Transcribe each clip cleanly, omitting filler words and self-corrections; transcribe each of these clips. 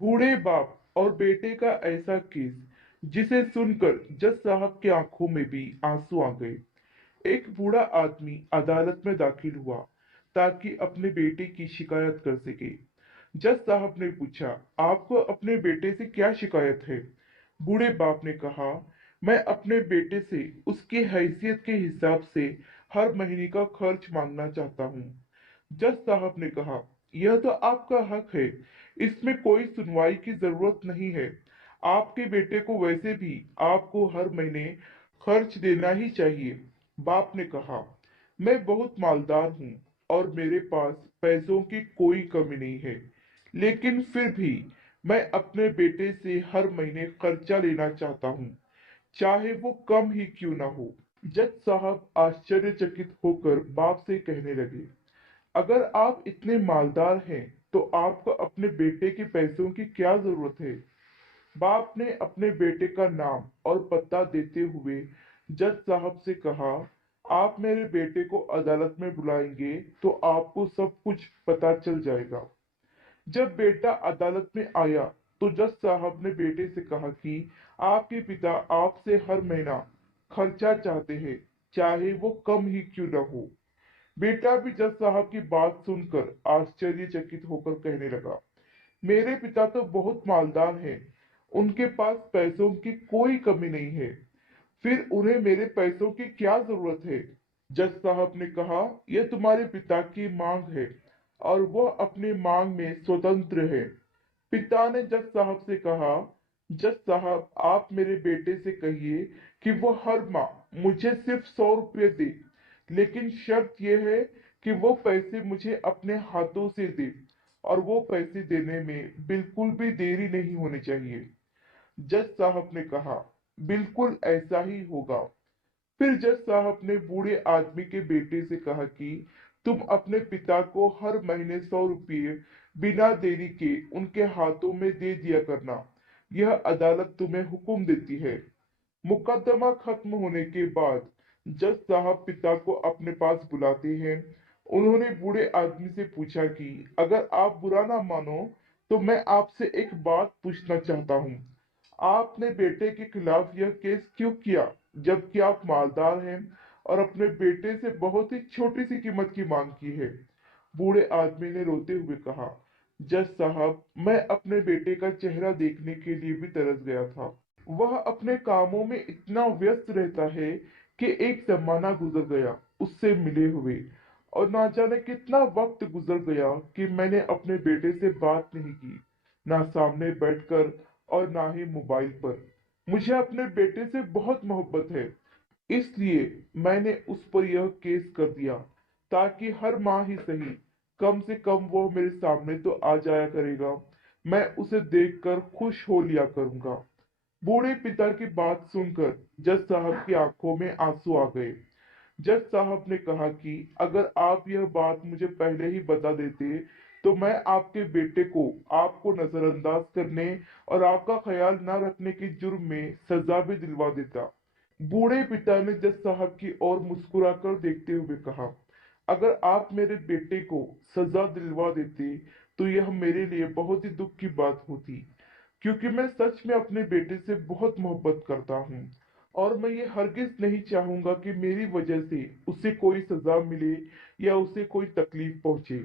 बूढ़े बाप और बेटे का ऐसा केस जिसे सुनकर जज साहब की आंखों में भी आंसू आ गए। एक बूढ़ा आदमी अदालत में दाखिल हुआ ताकि अपने बेटे की शिकायत कर सके। जज साहब ने पूछा, आपको अपने बेटे से क्या शिकायत है? बूढ़े बाप ने कहा, मैं अपने बेटे से उसकी हैसियत के हिसाब से हर महीने का खर्च मांगना चाहता हूँ। जज साहब ने कहा, यह तो आपका हक है, इसमें कोई सुनवाई की जरूरत नहीं है। आपके बेटे को वैसे भी आपको हर महीने खर्च देना ही चाहिए। बाप ने कहा, मैं बहुत मालदार हूँ और मेरे पास पैसों की कोई कमी नहीं है, लेकिन फिर भी मैं अपने बेटे से हर महीने खर्चा लेना चाहता हूँ, चाहे वो कम ही क्यों ना हो। जज साहब आश्चर्यचकित होकर बाप से कहने लगे, अगर आप इतने मालदार हैं तो आपको अपने बेटे के पैसों की क्या जरूरत है? बाप ने अपने बेटे का नाम और पता देते हुए जज साहब से कहा, आप मेरे बेटे को अदालत में बुलाएंगे तो आपको सब कुछ पता चल जाएगा। जब बेटा अदालत में आया तो जज साहब ने बेटे से कहा कि आपके पिता आपसे हर महीना खर्चा चाहते हैं, चाहे वो कम ही क्यों न हो। बेटा भी जज साहब की बात सुनकर आश्चर्यचकित होकर कहने लगा, मेरे पिता तो बहुत मालदार हैं, उनके पास पैसों की कोई कमी नहीं है, फिर उन्हें मेरे पैसों की क्या जरूरत है? जज साहब ने कहा, यह तुम्हारे पिता की मांग है और वह अपनी मांग में स्वतंत्र है। पिता ने जज साहब से कहा, जज साहब आप मेरे बेटे से कहिए कि वो हर माह मुझे सिर्फ 100 रुपये दे, लेकिन शर्त यह है कि वो पैसे मुझे अपने हाथों से दे और वो पैसे देने में बिल्कुल भी देरी नहीं होनी चाहिए। जज साहब ने कहा, बिल्कुल ऐसा ही होगा। फिर जज साहब ने बूढ़े आदमी के बेटे से कहा कि तुम अपने पिता को हर महीने 100 रुपये बिना देरी के उनके हाथों में दे दिया करना, यह अदालत तुम्हें हुक्म देती है। मुकदमा खत्म होने के बाद जज साहब पिता को अपने पास बुलाते हैं। उन्होंने बूढ़े आदमी से पूछा कि अगर आप बुरा ना मानो तो मैं आपसे एक बात पूछना चाहता हूँ। आपने बेटे के खिलाफ यह केस क्यों किया, जबकि आप मालदार हैं और अपने बेटे से बहुत ही छोटी सी कीमत की मांग की है? बूढ़े आदमी ने रोते हुए कहा, जज साहब, मैं अपने बेटे का चेहरा देखने के लिए भी तरस गया था। वह अपने कामों में इतना व्यस्त रहता है कि एक जमाना गुजर गया उससे मिले हुए, और ना जाने कितना वक्त गुजर गया कि मैंने अपने बेटे से बात नहीं की, ना सामने बैठकर और ना ही मोबाइल पर। मुझे अपने बेटे से बहुत मोहब्बत है, इसलिए मैंने उस पर यह केस कर दिया ताकि हर माह ही सही, कम से कम वो मेरे सामने तो आ जाया करेगा, मैं उसे देखकर खुश हो लिया करूंगा। बूढ़े पिता की बात सुनकर जज साहब की आंखों में आंसू आ गए। जज साहब ने कहा कि अगर आप यह बात मुझे पहले ही बता देते तो मैं आपके बेटे को आपको नजरअंदाज करने और आपका ख्याल न रखने के जुर्म में सजा भी दिलवा देता। बूढ़े पिता ने जज साहब की ओर मुस्कुराकर देखते हुए कहा, अगर आप मेरे बेटे को सजा दिलवा देते तो यह मेरे लिए बहुत ही दुख की बात होती, क्योंकि मैं सच में अपने बेटे से बहुत मोहब्बत करता हूँ और मैं ये हरगिज नहीं चाहूंगा कि मेरी वजह से उसे कोई सजा मिले या उसे कोई तकलीफ पहुंचे।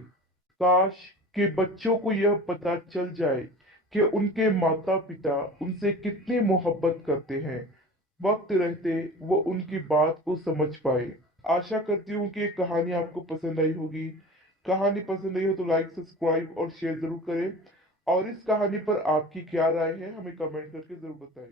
काश कि बच्चों को यह पता चल जाए कि उनके माता पिता उनसे कितनी मोहब्बत करते हैं, वक्त रहते वो उनकी बात को समझ पाए। आशा करती हूँ कि ये कहानी आपको पसंद आई होगी। कहानी पसंद आई हो तो लाइक, सब्सक्राइब और शेयर जरूर करें, और इस कहानी पर आपकी क्या राय है हमें कमेंट करके जरूर बताएं।